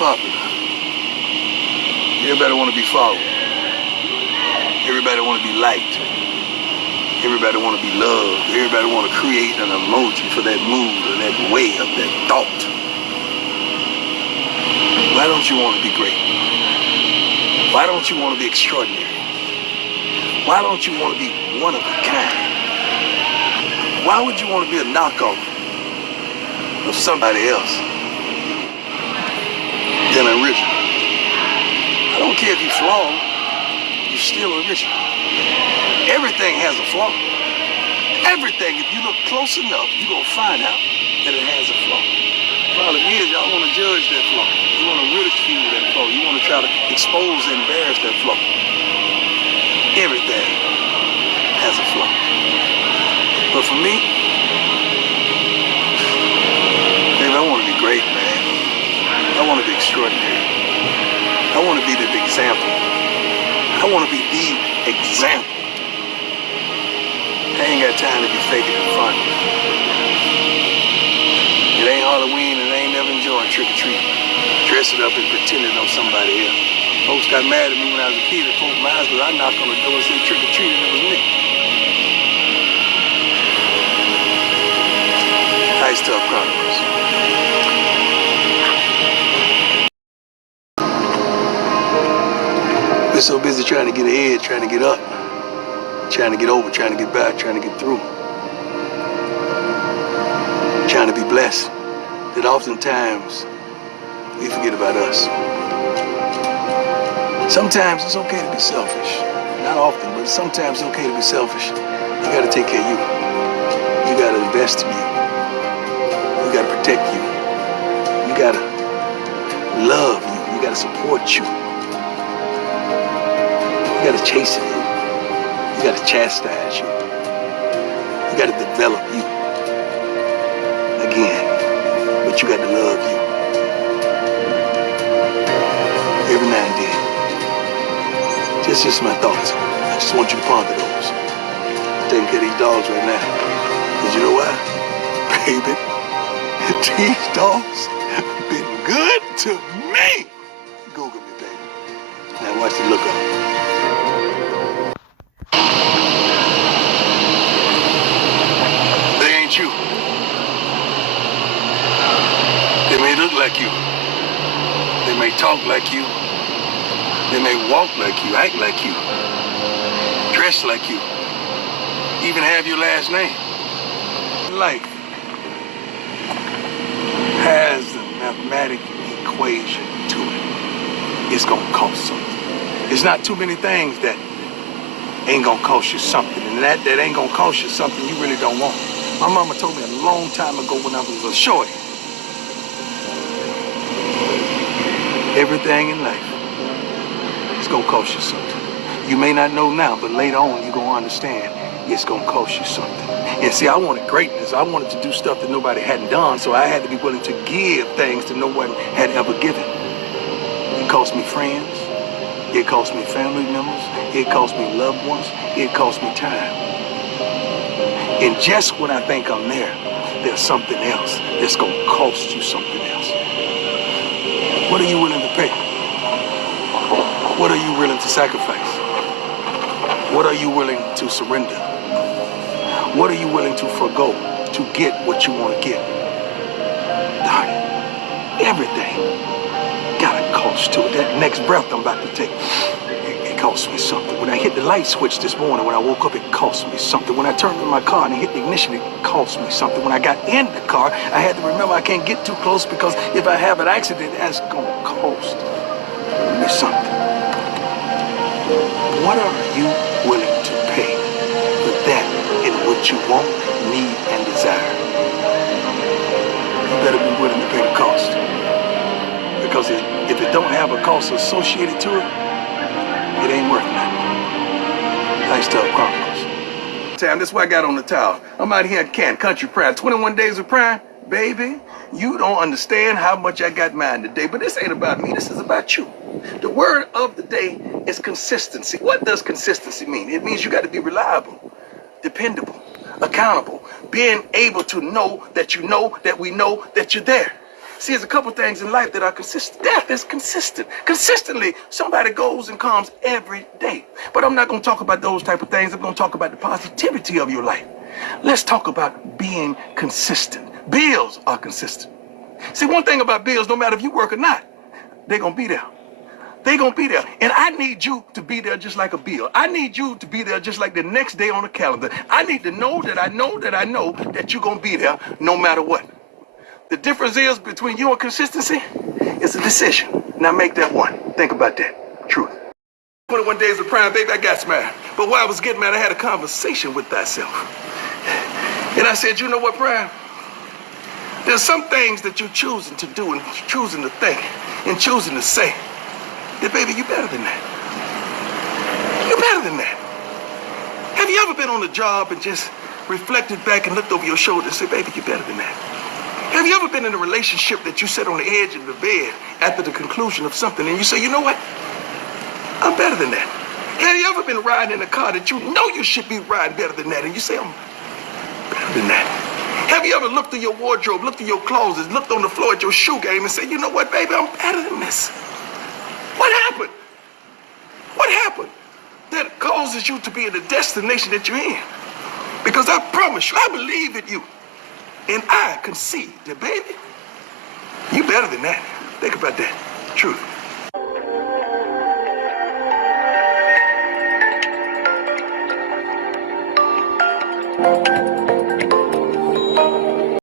popular. Everybody want to be followed. Everybody want to be liked. Everybody want to be loved. Everybody want to create an emoji for that mood or that way of that thought. Why don't you want to be great? Why don't you want to be extraordinary? Why don't you want to be one of a kind? Why would you want to be a knockoff of somebody else than original? I don't care if you're flawed, you're still original. Everything has a flaw. Everything, if you look close enough, you're going to find out that it has a flaw. The problem is, y'all want to judge that flaw. You want to ridicule that flaw. You want to try to expose and embarrass that flaw. Everything has a flaw. But for me, baby, I want to be great, man. I want to be extraordinary. I want to be the example. I want to be the example. I ain't got time to be faking and fun. It ain't Halloween and I ain't never enjoying trick-or-treating. Dressing up and pretending I'm somebody else. Folks got mad at me when I was a kid and folks my eyes, but I knocked on the door and said trick-or-treating, it was me. Nice tough Chronicles. We're so busy trying to get ahead, trying to get up, trying to get over, trying to get back, trying to get through, trying to be blessed, that oftentimes we forget about us. Sometimes it's okay to be selfish. Not often, but sometimes it's okay to be selfish. You gotta take care of you. You gotta invest in you. You gotta protect you. You gotta love you. You gotta support you. You gotta chasten you. You gotta chastise you. You gotta develop you. Again, but you gotta love you. Every now and then. Just my thoughts. I just want you to ponder those. I'm taking care of these dogs right now. Because you know why? Baby, these dogs have been good to me. Google me, baby. Now watch the look up. They ain't you. They may look like you. They may talk like you. They may walk like you, act like you, dress like you, even have your last name. Life has a mathematical equation to it. It's gonna cost something. There's not too many things that ain't gonna cost you something, and that ain't gonna cost you something you really don't want. My mama told me a long time ago when I was a shorty, everything in life, it's gonna cost you something. You may not know now, but later on you're gonna understand it's gonna cost you something. And see, I wanted greatness. I wanted to do stuff that nobody hadn't done, so I had to be willing to give things that no one had ever given. It cost me friends. It cost me family members. It cost me loved ones. It cost me time. And just when I think I'm there, there's something else that's gonna cost you something else. What are you willing to pay? What are you willing to sacrifice? What are you willing to surrender? What are you willing to forego to get what you want to get? Darn it. Everything got a cost to it. That next breath I'm about to take, it cost me something. When I hit the light switch this morning, when I woke up, it cost me something. When I turned on my car and hit the ignition, it cost me something. When I got in the car, I had to remember I can't get too close because if I have an accident, that's going to cost me something. What are you willing to pay for that in what you want, need, and desire? You better be willing to pay the cost. Because if it don't have a cost associated to it, it ain't worth nothing. Nice tough Chronicles. That's why I got on the towel. I'm out here in country pride. 21 days of pride. Baby, you don't understand how much I got mine today. But this ain't about me. This is about you. The word of the day is consistency. What does consistency mean? It means you got to be reliable, dependable, accountable, being able to know that you know that we know that you're there. See, there's a couple things in life that are consistent. Death is consistent. Consistently, somebody goes and comes every day. But I'm not going to talk about those type of things. I'm going to talk about the positivity of your life. Let's talk about being consistent. Bills are consistent. See, one thing about bills, no matter if you work or not, they're going to be there. They're going to be there. And I need you to be there just like a bill. I need you to be there just like the next day on the calendar. I need to know that I know that you're going to be there no matter what. The difference is between you and consistency is a decision. Now make that one. Think about that. Truth. 21 days of prime, baby, I got mad. But while I was getting mad, I had a conversation with thyself. And I said, you know what, Prime? There's some things that you're choosing to do and choosing to think and choosing to say. That, baby, you better than that. You're better than that. Have you ever been on a job and just reflected back and looked over your shoulder and said, baby, you're better than that? Have you ever been in a relationship that you sat on the edge of the bed after the conclusion of something and you say, you know what? I'm better than that. Have you ever been riding in a car that you know you should be riding better than that and you say, I'm better than that? Have you ever looked through your wardrobe, looked through your closets, looked on the floor at your shoe game and said, you know what, baby, I'm better than this? What happened? What happened that causes you to be in the destination that you're in? Because I promise you, I believe in you. And I concede that, baby, you better than that. Think about that. Truth.